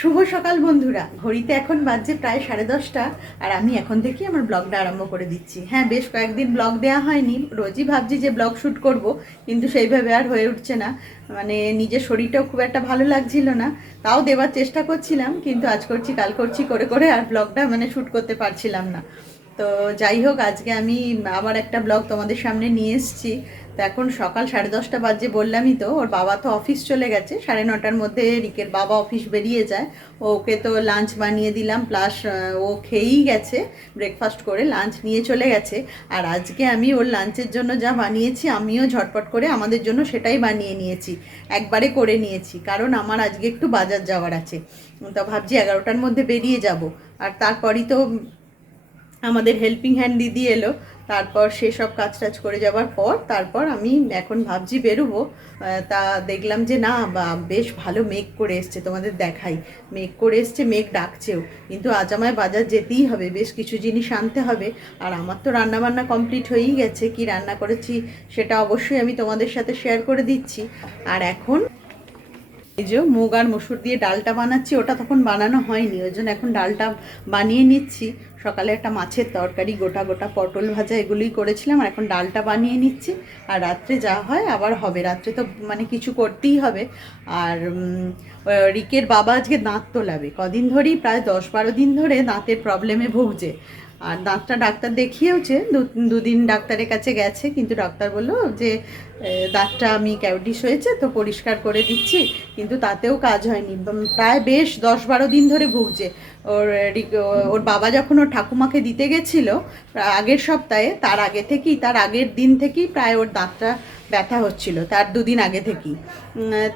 শুভ সকাল বন্ধুরা। ঘড়িতে এখন বাজছে প্রায় সাড়ে দশটা, আর আমি এখন থেকে আমার ব্লগটা আরম্ভ করে দিচ্ছি। হ্যাঁ বেশ কয়েকদিন ব্লগ দেওয়া হয়নি, রোজই ভাবছি যে ব্লগ শ্যুট করব, কিন্তু সেইভাবে আর হয়ে উঠছে না। মানে নিজের শরীরটাও খুব একটা ভালো লাগছিল না, তাও দেওয়ার চেষ্টা করছিলাম, কিন্তু আজ করছি, কাল করছি, করে করে আর ব্লগটা মানে শ্যুট করতে পারছিলাম না। তো যাই হোক, আজকে আমি আবার একটা ব্লগ তোমাদের সামনে নিয়ে এসেছি। তো এখন সকাল সাড়ে দশটা বাজে বললামই তো, ওর বাবা তো অফিস চলে গেছে, সাড়ে নটার মধ্যে রিকের বাবা অফিস বেরিয়ে যায়। ওকে তো লাঞ্চ বানিয়ে দিলাম প্লাস ও খেয়েই গেছে ব্রেকফাস্ট করে লাঞ্চ নিয়ে চলে গেছে। আর আজকে আমি ওর লাঞ্চের জন্য যা বানিয়েছি, আমিও ঝটপট করে আমাদের জন্য সেটাই বানিয়ে নিয়েছি, একবারে করে নিয়েছি, কারণ আমার আজকে একটু বাজার যাওয়ার আছে। তো ভাবছি এগারোটার মধ্যে বেরিয়ে যাব। আর তারপরই তো আমাদের হেল্পিং হ্যান্ড দিদি এলো তারপর সেসব কাজ টাজ করে যাওয়ার পর, তারপর আমি এখন ভাবছি বেরোবো। তা দেখলাম যে না বেশ ভালো মেঘ করে এসছে তোমাদের দেখাই। মেঘ করে এসছে, মেঘ ডাকছেও। কিন্তু আজ আমায় বাজার যেতেই হবে, বেশ কিছু জিনিস আনতে হবে। আর আমার তো রান্নাবান্না কমপ্লিট হয়েই গেছে, কি রান্না করেছি সেটা অবশ্যই আমি তোমাদের সাথে শেয়ার করে দিচ্ছি। আর এখন এই যে মুগ আর মসুর দিয়ে ডালটা বানাচ্ছি, ওটা তখন বানানো হয়নি। ওই জন্য এখন ডালটা বানিয়ে নিচ্ছি। সকালে একটা মাছের তরকারি, গোটা গোটা পটল ভাজা এগুলোই করেছিলাম, আর এখন ডালটা বানিয়ে নিচ্ছি। আর রাত্রে যা হয় আবার হবে। রাত্রে তো মানে কিছু করতেই হবে। আর রিকের বাবা আজকে দাঁত তোলাবে। কদিন ধরেই, প্রায় দশ বারো দিন ধরে দাঁতের প্রবলেমে ভুগছে। আর দাঁতটা ডাক্তার দেখিয়েওছে দুদিন ডাক্তারের কাছে গেছে, কিন্তু ডাক্তার বলল যে দাঁতটা আমি ক্যাভিটিস হয়েছে, তো পরিষ্কার করে দিচ্ছি, কিন্তু তাতেও কাজ হয়নি। প্রায় বেশ দশ বারো দিন ধরে ভুগছে। ওর ওর বাবা যখন ওর ঠাকুমাকে দিতে গেছিল আগের সপ্তাহে, তার আগে থেকেই, তার আগের দিন থেকেই প্রায় ওর দাঁতটা ব্যথা হচ্ছিল, তার দুদিন আগে থেকেই।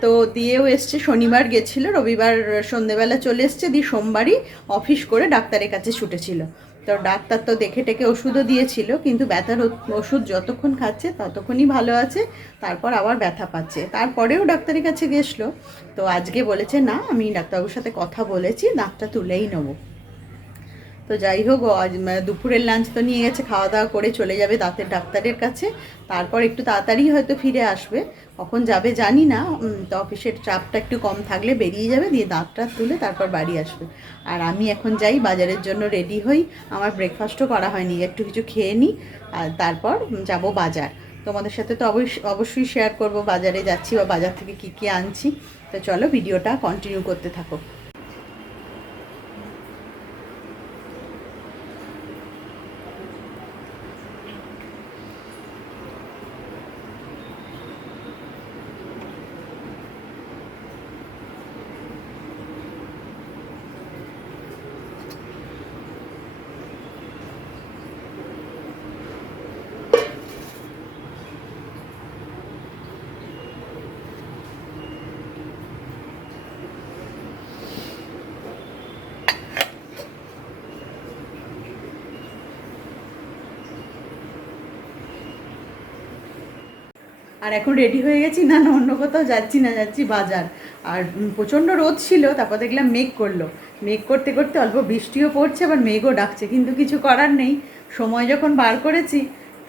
তো দিয়েও এসছে, শনিবার গেছিল, রবিবার সন্ধেবেলা চলে এসছে, দিয়ে সোমবারই অফিস করে ডাক্তারের কাছে ছুটেছিল। তো ডাক্তার তো দেখে টেকে ওষুধও দিয়েছিল, কিন্তু ব্যথার ওষুধ যতক্ষণ খাচ্ছে ততক্ষণই ভালো আছে, তারপর আবার ব্যথা পাচ্ছে। তারপরেও ডাক্তারের কাছে গেছিল তো আজকে বলেছে, না, আমি ডাক্তারবাবুর সাথে কথা বলেছি, দাঁতটা তুলেই নেব। তো যাই হোক মানে দুপুরের লাঞ্চ তো নিয়ে গেছে, খাওয়া দাওয়া করে চলে যাবে দাঁতের ডাক্তারের কাছে। তারপর একটু তাড়াতাড়ি হয়তো ফিরে আসবে। কখন যাবে জানি না তো অফিসের চাপটা একটু কম থাকলে বেরিয়ে যাবে, দিয়ে দাঁতটা তুলে তারপর বাড়ি আসবে। আর আমি এখন যাই, বাজারের জন্য রেডি হই। আমার ব্রেকফাস্টও করা হয়নি, একটু কিছু খেয়ে নিই আর তারপর যাব বাজার। তোমাদের সাথে তো অবশ্যই শেয়ার করব বাজারে যাচ্ছি বা বাজার থেকে কী কী আনছি। তো চলো ভিডিওটা কন্টিনিউ করতে থাকো। আর এখন রেডি হয়ে গেছি, না না, অন্য কোথাও যাচ্ছি না, যাচ্ছি বাজার। আর প্রচণ্ড রোদ ছিল, তারপর দেখলাম মেঘ করল। মেঘ করতে করতে অল্প বৃষ্টিও পড়ছে, আবার মেঘও ডাকছে, কিন্তু কিছু করার নেই। সময় যখন বার করেছি,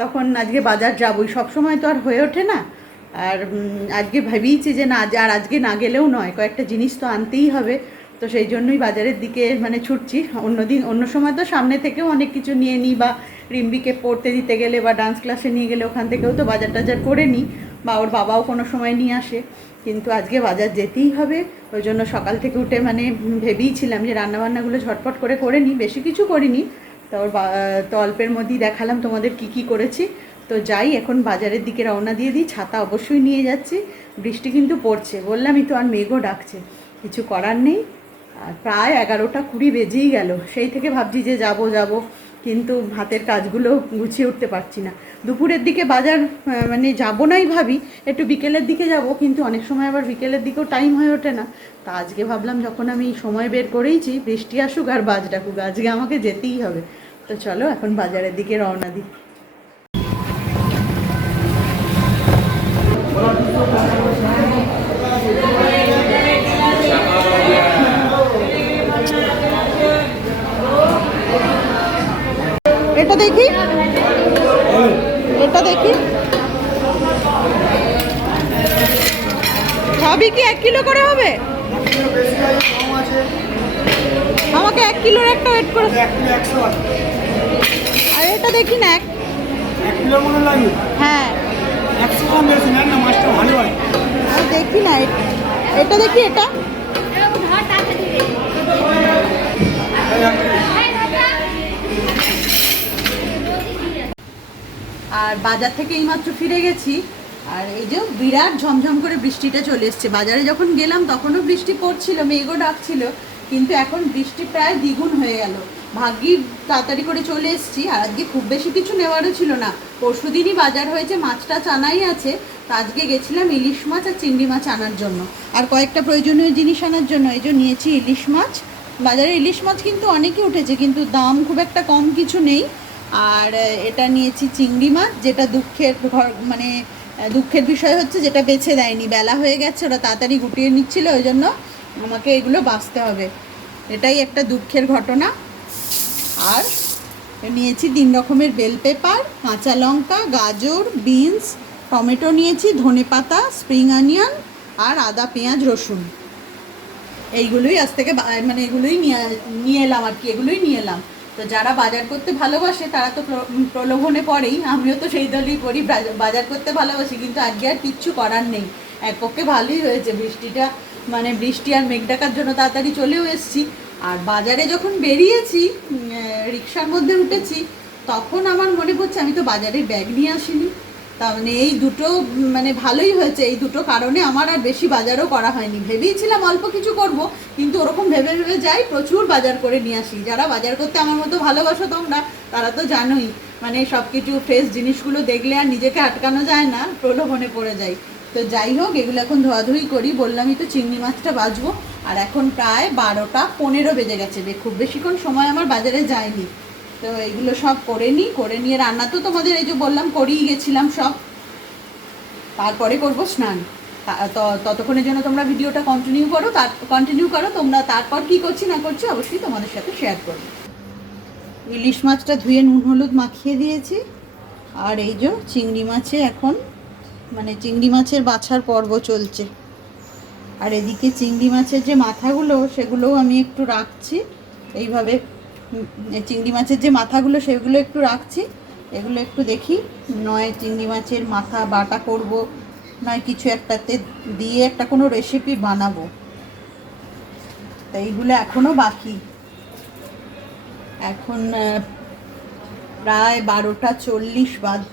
তখন আজকে বাজার যাবই সব সময় তো আর হয়ে ওঠে না। আর আজকে ভেবেইছি যে না, আর আজকে না গেলেও নয়, কয়েকটা জিনিস তো আনতেই হবে। তো সেই জন্যই বাজারের দিকে মানে ছুটছি। অন্যদিন, অন্য সময় তো সামনে থেকেও অনেক কিছু নিয়ে নিই বা রিম্বিকে পড়তে দিতে গেলে বা ডান্স ক্লাসে নিয়ে গেলে ওখান থেকেও তো বাজার টাজার করে নিই বা ওর বাবাও কোনো সময় নিয়ে আসে। কিন্তু আজকে বাজার যেতেই হবে, ওই জন্য সকাল থেকে উঠে মানে ভেবেইছিলাম যে রান্নাবান্নাগুলো ঝটপট করে করে নিই, বেশি কিছু করিনি। তো ওর তো অল্পের মধ্যেই দেখালাম তোমাদের কি কি করেছি। তো যাই, এখন বাজারের দিকে রওনা দিয়ে দিই, ছাতা অবশ্যই নিয়ে যাচ্ছি। বৃষ্টি কিন্তু পড়ছে, বললামই তো আর মেঘও ডাকছে। কিছু করার নেই। আর প্রায় এগারোটা কুড়ি বেজেই গেল। সেই থেকে ভাবছি যে যাব যাব। কিন্তু হাতের কাজগুলো গুছিয়ে উঠতে পারছি না। দুপুরের দিকে বাজার মানে যাব নাই ভাবি। একটু বিকেলের দিকে যাব, কিন্তু অনেক সময় আবার বিকেলের দিকেও টাইম হয়ে ওঠে না। তা আজকে ভাবলাম যখন আমি সময় বের করেইছি, বৃষ্টি আসুক আর বাজ ডাকুক আজকে আমাকে যেতেই হবে। তো চলো এখন বাজারের দিকে রওনা দিই। দেখি এটা। আর বাজার থেকে এইমাত্র ফিরে গেছি। আর এই যে বিরাট ঝমঝম করে বৃষ্টিটা চলে এসছে। বাজারে যখন গেলাম তখনও বৃষ্টি পড়ছিল, মেঘও ডাকছিল, কিন্তু এখন বৃষ্টি প্রায় দ্বিগুণ হয়ে গেল। ভাগ্যি তাড়াতাড়ি করে চলে এসেছি, আর আজকে খুব বেশি কিছু নেওয়ারও ছিল না। পরশু বাজার হয়েছে, মাছটা চানাই আছে আজকে গেছিলাম ইলিশ মাছ আর চিংড়ি মাছ আনার জন্য। আর কয়েকটা প্রয়োজনীয় জিনিস আনার জন্য। এই যে নিয়েছি ইলিশ মাছ। বাজারে ইলিশ মাছ কিন্তু অনেকই উঠেছে, কিন্তু দাম খুব একটা কম কিছু নেই। আর এটা নিয়েছি চিংড়ি মাছ, যেটা দুঃখের ঘর মানে দুঃখের বিষয় হচ্ছে যেটা বেছে দেয়নি। বেলা হয়ে গেছে, ওরা তাড়াতাড়ি গুটিয়ে নিচ্ছিল, ওই জন্য আমাকে এগুলো বাঁচতে হবে। এটাই একটা দুঃখের ঘটনা। আর, নিয়েছি তিন রকমের বেল পেপার, কাঁচা লঙ্কা, গাজর, বিনস টমেটো নিয়েছি, ধনে পাতা স্প্রিং অনিয়ন আর আদা, পেঁয়াজ, রসুন। এইগুলোই আজ থেকে মানে এগুলোই নিয়ে নিয়ে এলাম আর কি, এগুলোই নিয়ে এলাম। তো যারা বাজার করতে ভালোবাসে, তারা তো প্রলোভনে পড়েই। আমিও তো সেই দলই করি বাজার করতে ভালোবাসি, কিন্তু আজকে আর কিচ্ছু করার নেই। এক পক্ষে ভালোই হয়েছে, বৃষ্টিটা মানে বৃষ্টি আর মেঘ ডাকার জন্য তাড়াতাড়ি চলেও এসেছি। আর বাজারে যখন বেরিয়েছি রিক্সার মধ্যে উঠেছি, তখন আমার মনে পড়ছে, আমি তো বাজারের ব্যাগ নিয়ে আসিনি। তার মানে এই দুটো মানে ভালোই হয়েছে। এই দুটো কারণে আমার আর বেশি বাজারও করা হয়নি। ভেবেইছিলাম অল্প কিছু করব, কিন্তু ওরকম ভেবে ভেবে যাই প্রচুর বাজার করে নিয়ে আসি। যারা বাজার করতে আমার মতো ভালোবাসো তোমরা, তারা তো জানোই। মানে সব কিছু ফ্রেশ জিনিসগুলো দেখলে আর নিজেকে আটকানো যায় না, প্রলোভনে পড়ে যাই। তো যাই হোক, এগুলো এখন ধোয়াধুয়ি করি। বললামই তো চিংড়ি মাছটা বাজবো। আর এখন প্রায় বারোটা পনেরো বেজে গেছে খুব বেশিক্ষণ সময় আমার বাজারে যায়নি। তো এগুলো সব করে নিই, করে নিয়ে রান্না তো তোমাদের এই যে বললাম, করেই গেছিলাম সব। তারপরে করব স্নান। ততক্ষণের জন্য তোমরা ভিডিওটা কন্টিনিউ করো, তার কন্টিনিউ করো, তোমরা তারপর কি করছি না করছি অবশ্যই তোমাদের সাথে শেয়ার করব। ইলিশ মাছটা ধুয়ে নুন হলুদ মাখিয়ে দিয়েছি। আর এই যে চিংড়ি মাছে এখন মানে চিংড়ি মাছের বাছার পর্ব চলছে। আর এদিকে চিংড়ি মাছের যে মাথাগুলো, সেগুলোও আমি একটু রাখছি। এইভাবে চিংড়ি মাছের যে মাথাগুলো, সেগুলো একটু রাখছি। এগুলো একটু দেখি। নয় চিংড়ি মাছের মাথা বাটা করব, নয় কিছু একটাতে দিয়ে একটা কোনো রেসিপি বানাবো। তা এইগুলো এখনও বাকি। এখন প্রায় বারোটা চল্লিশ বাজ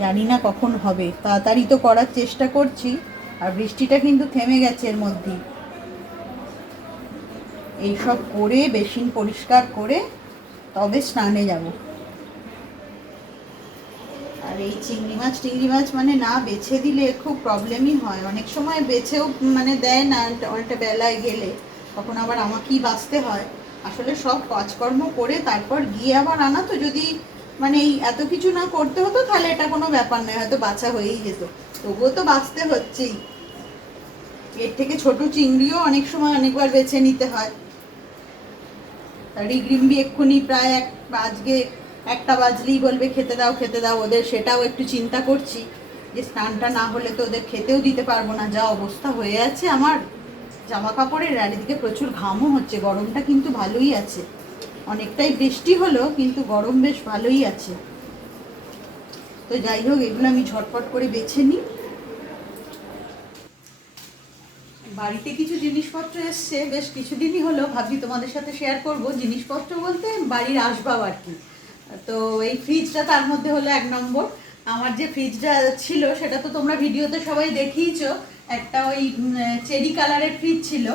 জানি না কখন হবে। তাড়াতাড়ি তো করার চেষ্টা করছি, আর বৃষ্টিটা কিন্তু থেমে গেছে এর মধ্যেই। এইসব করে বেসিন পরিষ্কার করে তবে স্নানে যাব। আর এই চিংড়ি মাছ, টিংড়ি মাছ মানে না, বেছে দিলে খুব প্রবলেমই হয়। অনেক সময় বেছেও মানে দেয় না অনেকটা বেলায় গেলে। তখন আবার আমাকেই বাঁচতে হয়। আসলে সব কাজকর্ম করে তারপর গিয়ে আবার আনা তো যদি মানে এই এত কিছু না করতে হতো, তাহলে এটা কোনো ব্যাপার নয়, হয়তো বাছা হয়েই যেত। তবুও তো বাঁচতে হচ্ছেই। এর থেকে ছোট চিংড়িও অনেক সময় অনেকবার বেছে নিতে হয়। রিগরিম্বি এক্ষুনি প্রায় এক আজকে একটা বাজলেই বলবে, খেতে দাও খেতে দাও। ওদের সেটাও একটু চিন্তা করছি যে স্নানটা না হলে তো ওদের খেতেও দিতে পারব না। যা অবস্থা হয়ে আছে আমার। জামা কাপড়ের আর এদিকে প্রচুর ঘামও হচ্ছে, গরমটা কিন্তু ভালোই আছে। অনেকটাই বৃষ্টি হলো, কিন্তু গরম বেশ ভালোই আছে। তো যাই হোক, এগুলো আমি ঝটপট করে বেছে নিই। বাড়িতে কিছু জিনিসপত্র এসছে, বেশ কিছুদিনই হলো, ভাবছি তোমাদের সাথে শেয়ার করব। জিনিসপত্র বলতে বাড়ির আসবাব আর কি। তো এই ফ্রিজটা তার মধ্যে হলো এক নম্বর। আমার যে ফ্রিজটা ছিল, সেটা তো তোমরা ভিডিওতে সবাই দেখিয়েছো। একটা ওই চেরি কালারের ফ্রিজ ছিল।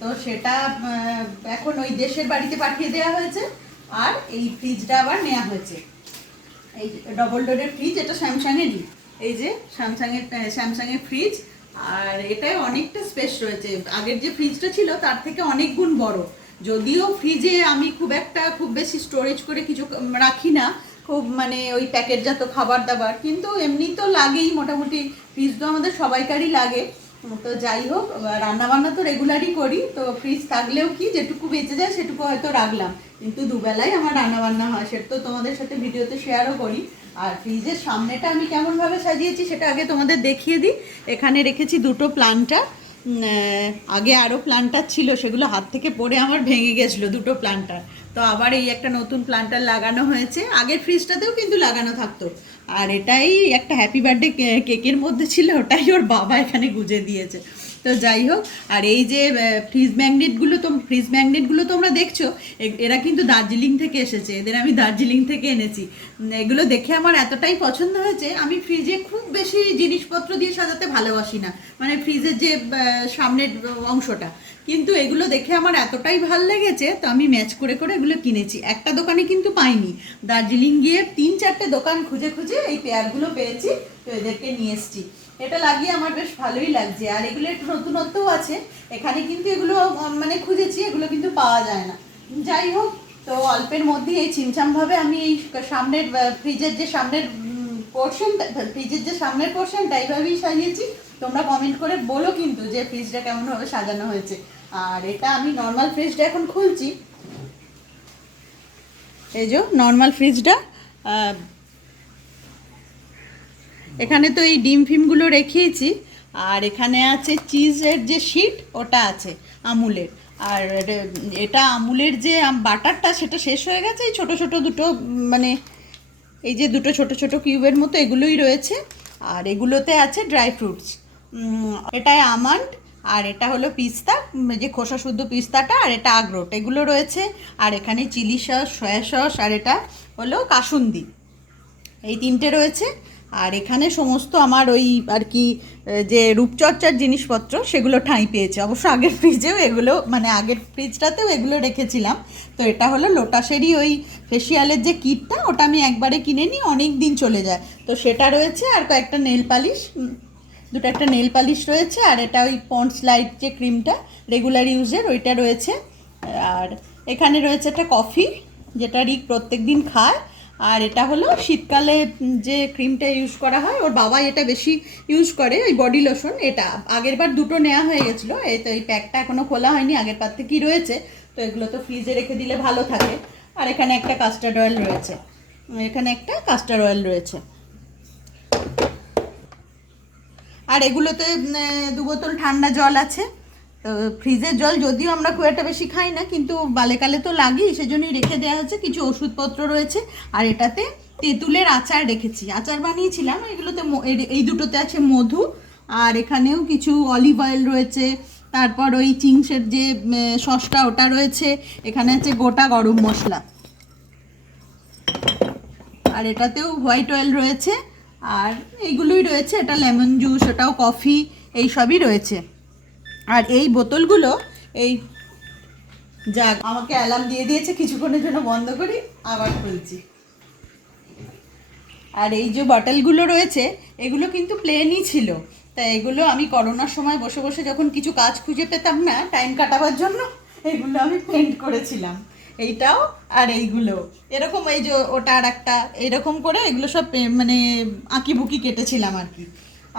তো সেটা এখন ওই দেশের বাড়িতে পাঠিয়ে দেওয়া হয়েছে। আর এই ফ্রিজটা আবার নেওয়া হয়েছে। এই ডবল ডোরের ফ্রিজ এটা স্যামসাংয়েরই এই যে স্যামসাংয়ের স্যামসাংয়ের ফ্রিজ আর এটায় অনেকটা স্পেস রয়েছে। আগের যে ফ্রিজটা ছিল, তার থেকে অনেক গুণ বড়। যদিও ফ্রিজে আমি খুব একটা খুব বেশি স্টোরেজ করে কিছু রাখি না, খুব মানে ওই প্যাকেটজাত খাবার দাবার কিন্তু এমনি তো লাগেই মোটামুটি। ফ্রিজ তো আমাদের সবাইকারই লাগে। তো যাই হোক, রান্নাবান্না তো রেগুলারই করি, তো ফ্রিজ থাকলেও কি যেটুকু বেঁচে যায় সেটুকু হয়তো রাখলাম। কিন্তু দুবেলাই আমার রান্নাবান্না হয়, সেটা তো তোমাদের সাথে ভিডিওতে শেয়ারও করি। আর ফ্রিজের সামনেটা আমি কেমনভাবে সাজিয়েছি সেটা আগে তোমাদের দেখিয়ে দিই। এখানে রেখেছি দুটো প্লান্টার। আগে আরও প্লান্টার ছিল, সেগুলো হাত থেকে পড়ে আমার ভেঙে গেছিল দুটো প্লান্টার। তো আবার এই একটা নতুন প্লান্টার লাগানো হয়েছে। আগের ফ্রিজটাতেও কিন্তু লাগানো থাকতো। আর এটাই একটা হ্যাপি বার্থডে কেকের মধ্যে ছিল, ওটাই ওর বাবা এখানে গুজে দিয়েছে। তো যাই হোক, আর এই যে ফ্রিজ ম্যাগনেটগুলো তো ফ্রিজ ম্যাগনেটগুলো তোমরা দেখছ এরা কিন্তু দার্জিলিং থেকে এসেছে, এদের আমি দার্জিলিং থেকে এনেছি। এগুলো দেখে আমার এতটাই পছন্দ হয়েছে, আমি ফ্রিজে খুব বেশি জিনিসপত্র দিয়ে সাজাতে ভালোবাসি না মানে ফ্রিজের যে সামনের অংশটা। কিন্তু এগুলো দেখে আমার এতটাই ভালো লেগেছে, তো আমি ম্যাচ করে করে এগুলো কিনেছি। একটা দোকানে কিন্তু পাইনি। দার্জিলিং গিয়ে তিন চারটে দোকান খুঁজে খুঁজে এই পেয়ারগুলো পেয়েছি, তো এদেরকে নিয়ে এসেছি। এটা লাগিয়ে আমার বেশ ভালোই লাগছে। আর এগুলো একটু নতুনত্বও আছে। এখানে কিন্তু এগুলো মানে খুঁজেছি, এগুলো কিন্তু পাওয়া যায় না। যাই হোক, তো অল্পের মধ্যে এই চিমচামভাবে আমি এই সামনের ফ্রিজের যে সামনের পোর্শনটা ফ্রিজের যে সামনের পোর্শনটা এইভাবেই সাজিয়েছি। তোমরা কমেন্ট করে বলো কিন্তু যে ফ্রিজটা কেমনভাবে সাজানো হয়েছে। আর এটা আমি নর্মাল ফ্রিজটা এখন খুলছি। এই যে নর্মাল ফ্রিজটা এখানে তো এই ডিম ফিমগুলো রেখেইছি, আর এখানে আছে চিজের যে শিট, ওটা আছে আমুলের। আর এটা আমুলের যে বাটারটা, সেটা শেষ হয়ে গেছে, এই ছোটো ছোটো দুটো মানে এই যে দুটো ছোট ছোট কিউবের মতো এগুলোই রয়েছে, আর এগুলোতে আছে ড্রাই ফ্রুটস। এটায় আমন্ড, আর এটা হলো পিস্তা যে খোসা শুদ্ধ পিস্তাটা, আর এটা আখরোট। এগুলো রয়েছে, আর এখানে চিলি সস, সয়া সস, আর এটা হলো কাসুন্দি। এই তিনটে রয়েছে আর এখানে সমস্ত আমার ওই আর কি যে রূপচর্চার জিনিসপত্র, সেগুলো ঠাঁই পেয়েছে। অবশ্য আগের ফ্রিজেও এগুলো মানে আগের ফ্রিজটাতেও এগুলো রেখেছিলাম। তো এটা হলো লোটাসেরই ওই ফেসিয়ালের যে কিটটা, ওটা আমি একবারে কিনে নিই, অনেক দিন চলে যায়। তো সেটা রয়েছে আর কয়েকটা নেল পালিশ দুটো একটা নেল পালিশ রয়েছে, আর এটা ওই পন্ডস লাইট যে ক্রিমটা, রেগুলার ইউজের, ওইটা রয়েছে। আর এখানে রয়েছে একটা কফি, যেটা রিক প্রত্যেক দিন খায়। আর এটা হলো শীতকালে যে ক্রিমটা ইউজ করা হয়, ওর বাবা এটা বেশি ইউজ করে, ওই বডি লোশন, এটা। আগের বার দুটো নেওয়া হয়ে গেছিল, এই তো এই প্যাকটা এখনও খোলা হয়নি, আগের পার থেকে রয়েছে, তো এগুলো তো ফ্রিজে রেখে দিলে ভালো থাকে। আর এখানে একটা কাস্টার্ড অয়েল রয়েছে, এখানে একটা কাস্টার্ড অয়েল রয়েছে। আর এগুলোতে দু বোতল ঠান্ডা জল আছে ফ্রিজের জল যদিও আমরা খুব একটা বেশি খাই না, কিন্তু বালেকালে তো লাগেই, সেজন্যই রেখে দেওয়া হচ্ছে। কিছু ওষুধপত্র রয়েছে, আর এটাতে তেঁতুলের আচার রেখেছি। আচার বানিয়েছিলাম, এগুলোতে এই দুটোতে আছে মধু, আর এখানেও কিছু অলিভ অয়েল রয়েছে, তারপর ওই চিংসের যে সসটা ওটা রয়েছে, এখানে আছে গোটা গরম মশলা। আর এটাতেও হোয়াইট অয়েল রয়েছে, আর এইগুলোই রয়েছে, এটা লেমন জুস ওটাও কফি এই সবই রয়েছে। আর এই বোতলগুলো এই যাক আমাকে অ্যালার্ম দিয়ে দিয়েছে, কিছুক্ষণের জন্য বন্ধ করি, আবার খুলছি। আর এই যে বটলগুলো রয়েছে, এগুলো কিন্তু প্লেনই ছিল। তাই এগুলো আমি করোনার সময় বসে বসে যখন কিছু কাজ খুঁজে পেতাম না টাইম কাটাবার জন্য, এগুলো আমি পেন্ট করেছিলাম। এইটাও আর এইগুলো। এরকম এই যে ওটা আর একটা, এরকম করে এগুলো সব মানে আঁকি বুকি কেটেছিলাম আর কি।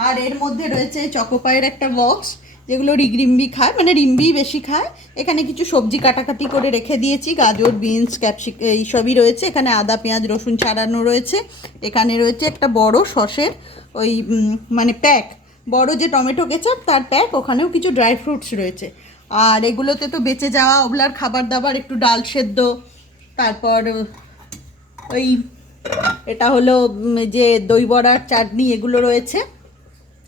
আর এর মধ্যে রয়েছে চকোপায়ের একটা বক্স যেগুলো রিগ রিম্বি খায় মানে রিম্বি বেশি খায়। এখানে কিছু সবজি কাটাকাটি করে রেখে দিয়েছি, গাজর, বিনস ক্যাপসিক এই সবই রয়েছে। এখানে আদা, পেঁয়াজ, রসুন ছাড়ানো রয়েছে। এখানে রয়েছে একটা বড় সসের ওই মানে প্যাক। বড় যে টমেটো কেচাপ, তার প্যাক, ওখানেও কিছু ড্রাই ফ্রুটস রয়েছে। আর এগুলোতে তো বেঁচে যাওয়া, ওগুলার খাবার দাবার, একটু ডাল সেদ্ধ। তারপর, ওই, এটা হলো যে দই বড়ার চাটনি, এগুলো রয়েছে।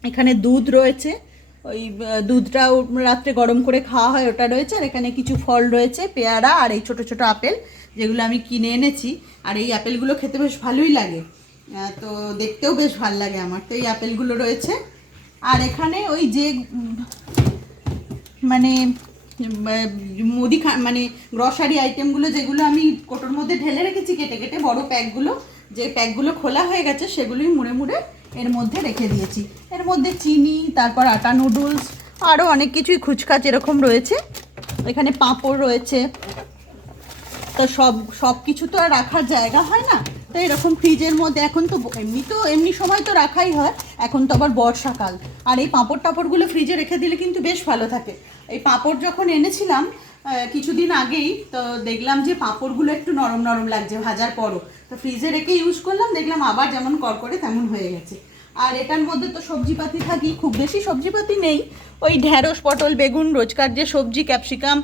এখানে দুধ রয়েছে। ওই দুধটাও রাত্রে গরম করে খাওয়া হয়, ওটা রয়েছে। আর এখানে কিছু ফল রয়েছে, পেয়ারা আর এই ছোট ছোট আপেল, যেগুলো আমি কিনে এনেছি। আর এই আপেলগুলো খেতে বেশ ভালোই লাগে। তো দেখতেও বেশ ভালো লাগে আমার। তো এই আপেলগুলো রয়েছে। আর এখানে ওই যে মানে মুদি খা মানে গ্রসারি আইটেমগুলো যেগুলো আমি কোটোর মধ্যে ঢেলে রেখেছি, কেটে কেটে বড় প্যাকগুলো, যে প্যাকগুলো খোলা হয়ে গেছে, সেগুলোই মুড়ে মুড়ে এর মধ্যে রেখে দিয়েছি। এর মধ্যে চিনি, তারপর আটা নুডলস আরও অনেক কিছুই খুচকাচ এরকম রয়েছে। এখানে পাঁপড় রয়েছে। তো সব সব কিছু তো আর রাখার জায়গা হয় না। তো এরকম ফ্রিজের মধ্যে, এখন তো এমনি তো, এমনি সময় তো রাখাই হয়। এখন তো আবার বর্ষাকাল। আর এই পাঁপড় টাপড়গুলো ফ্রিজে রেখে দিলে কিন্তু বেশ ভালো থাকে। এই পাঁপড় যখন এনেছিলাম কিছুদিন আগেই, তো দেখলাম যে পাঁপড়গুলো একটু নরম নরম লাগছে, ভাজার পরও। তো ফ্রিজে রেখে ইউজ করলাম, দেখলাম আবার যেমন করকরে তেমন হয়ে গেছে। আর এটার মধ্যে তো সবজিপাতি থাকি, খুব বেশি সবজিপাতি নেই। ওই ঢ্যাঁড়স পটল, বেগুন, রোজকার যে সবজি, ক্যাপসিকাম,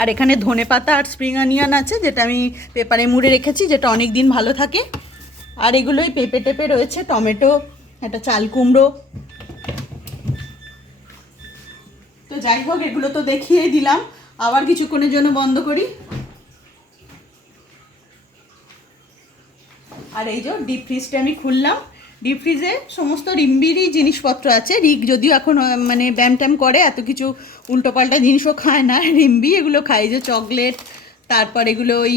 আর এখানে ধনে পাতা আর স্প্রিং অনিয়ন আছে, যেটা আমি পেপারে মুড়ে রেখেছি, যেটা অনেক দিন ভালো থাকে। আর এগুলোই পেঁপে টেপে রয়েছে, টমেটো, একটা চাল কুমড়ো। তো যাই হোক, এগুলো তো দেখিয়েই দিলাম। আবার কিছুক্ষণের জন্য বন্ধ করি। আর এই যে ডিপ ফ্রিজটা আমি খুললাম। ডিপ ফ্রিজে সমস্ত রিম্বিরই জিনিসপত্র আছে। রিক যদিও এখন মানে ব্যায়াম ট্যাম করে, এত কিছু উল্টোপাল্টা জিনিসও খায় না। রিম্বি এগুলো খায় যে চকলেট, তারপর এগুলো ওই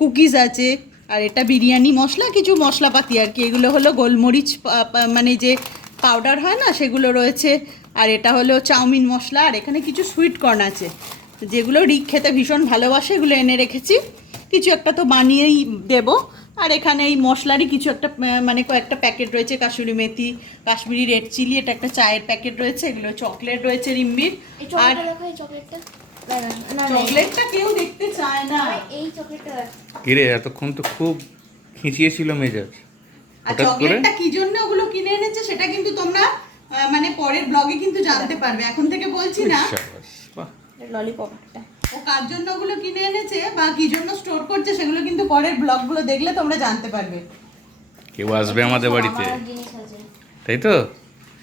কুকিজ আছে, আর এটা বিরিয়ানি মশলা, কিছু মশলাপাতি আর কি। এগুলো হলো গোলমরিচ মানে যে পাউডার হয় না, সেগুলো রয়েছে। আর এটা হলো চাউমিন মশলা, আর এখানে কিছু সুইট কর্ন আছে। যেগুলো রিক খেতে ভীষণ ভালোবাসে, এগুলো এনে রেখেছি। কিছু একটা তো বানিয়েই দেবো। আর এখানে এই মশলারই কিছু একটা মানে কয়েকটা প্যাকেট রয়েছে কাশুরি মেথি কাশ্মীরি রেড চিলি এটা একটা চায়ের প্যাকেট রয়েছে এগুলো চকলেট রয়েছে রিম্বির। আর চকলেটটা কেউ দেখতে চায় না। এই চকলেটটা কিরে এতক্ষণ তো খুব খিঁচিয়েছিল মেজাজ। আর চকলেটটা কি জন্য ওগুলো কিনে এনেছে সেটা কিন্তু তোমরা মানে পরের ব্লগে কিন্তু জানতে পারবে। এখন থেকে বলছি না। সাবাস, ও কার জন্য ওগুলো কিনে এনেছে বা কি জন্য স্টোর করছে সেগুলো কিন্তু পরের ব্লগগুলো দেখলে তোমরা জানতে পারবে। কেউ আসবে আমাদের বাড়িতে। তাই তো?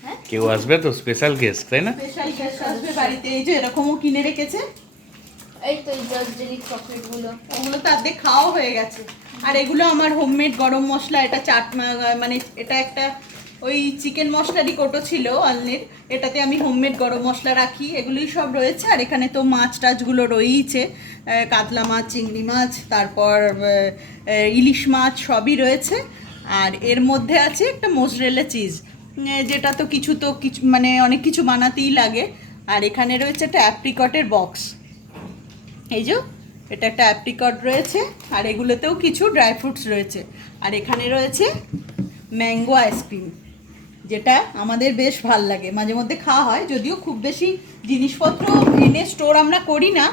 হ্যাঁ? কেউ আসবে তো? স্পেশাল গেস্ট তাই না? স্পেশাল গেস্ট আসবে বাড়িতে এই যে এরকমও কিনে রেখেছে। এই তো এই জর্জ ডেলি চকলেটগুলো ওগুলো তো অর্ধেক খাওয়া হয়ে গেছে। আর এগুলো আমার হোমমেড গরম মশলা এটা চাট মানে এটা একটা ওই চিকেন মশলারই কোটো ছিল অনলির এটাতে আমি হোমমেড গরম মশলা রাখি, এগুলোই সব রয়েছে। আর এখানে তো মাছ টাছগুলো রয়েইছে কাতলা মাছ, চিংড়ি মাছ, তারপর ইলিশ মাছ সবই রয়েছে। আর এর মধ্যে আছে একটা মোজরেলা চিজ যেটা তো কিছু তো কিছু মানে অনেক কিছু বানাতেই লাগে। আর এখানে রয়েছে একটা অ্যাপ্রিকটের বক্স। এই যে, এটা একটা অ্যাপ্রিকট রয়েছে। আর এগুলোতেও কিছু ড্রাই ফ্রুটস রয়েছে। আর এখানে রয়েছে ম্যাঙ্গো আইসক্রিম। যেটা আমাদের বেশ ভালো লাগে। মাঝে মধ্যে খাওয়া হয়, যদিও খুব বেশি জিনিসপত্র এনে স্টোর আমরা করি না।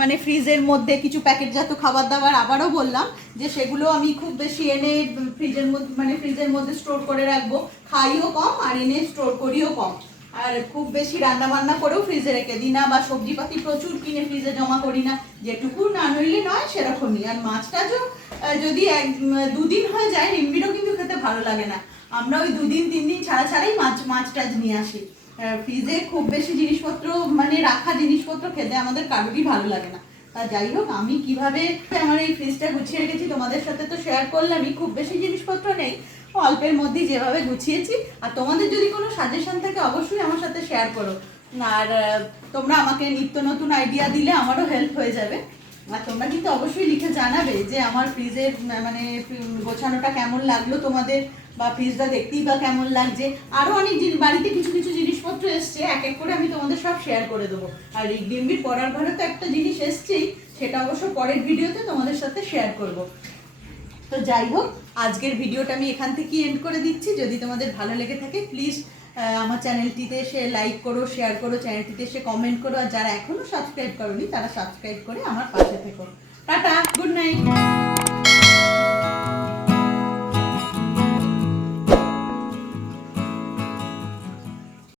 মানে ফ্রিজের মধ্যে কিছু প্যাকেটজাত খাবার দাবার আবারও বললাম যে সেগুলো আমি খুব বেশি এনে ফ্রিজের মধ্যে মানে ফ্রিজের মধ্যে স্টোর করে রাখব। খাইও কম আর এনে স্টোর করিও কম। আর খুব বেশি রান্না বান্না করেও ফ্রিজে রেখে দিই না বা সবজিপাতি প্রচুর কিনে ফ্রিজে জমা করি না। যেটুকু না নইলে নয়, সেরকমই। আর মাছ টাছও যদি এক দুদিন হয়ে যায়, রিম্বিরও কিন্তু খেতে ভালো লাগে না। আমরা ওই দুদিন, তিন দিন ছাড়া ছাড়াই মাছ মাছ টাছ নিয়ে আসি। ফ্রিজে খুব বেশি জিনিসপত্র মানে রাখা জিনিসপত্র খেতে আমাদের কারোরই ভালো লাগে না। তা যাই হোক, আমি কীভাবে আমার এই ফ্রিজটা গুছিয়ে রেখেছি তোমাদের সাথে তো শেয়ার করলামই খুব বেশি জিনিসপত্র নেই। অল্পের মধ্যেই যেভাবে গুছিয়েছি। আর তোমাদের যদি কোনো সাজেশন থাকে, অবশ্যই আমার সাথে শেয়ার করো। আর তোমরা আমাকে নিত্য নতুন আইডিয়া দিলে আমারও হেল্প হয়ে যাবে। আর তোমরা কিন্তু অবশ্যই লিখে জানাবে যে আমার ফ্রিজের মানে গোছানোটা কেমন লাগল তোমাদের, বা ফ্রিজটা দেখতেই বা কেমন লাগছে। আরও অনেক বাড়িতে কিছু কিছু জিনিসপত্র এসছে, এক এক করে আমি তোমাদের সব শেয়ার করে দেবো। আর এই ডিম্বির পড়ার ঘরে তো একটা জিনিস এসছেই, সেটা অবশ্য পরের ভিডিওতে তোমাদের সাথে শেয়ার করব। তো যাই হোক, আজকের ভিডিওটা আমি এখান থেকেই এন্ড করে দিচ্ছি। যদি তোমাদের ভালো লেগে থাকে প্লিজ আমার চ্যানেলটিতে এসে লাইক করো শেয়ার করো চ্যানেলটিতে এসে কমেন্ট করো, আর যারা এখনও সাবস্ক্রাইব করোনি, তারা সাবস্ক্রাইব করে আমার পাশে থেকো। Tata good night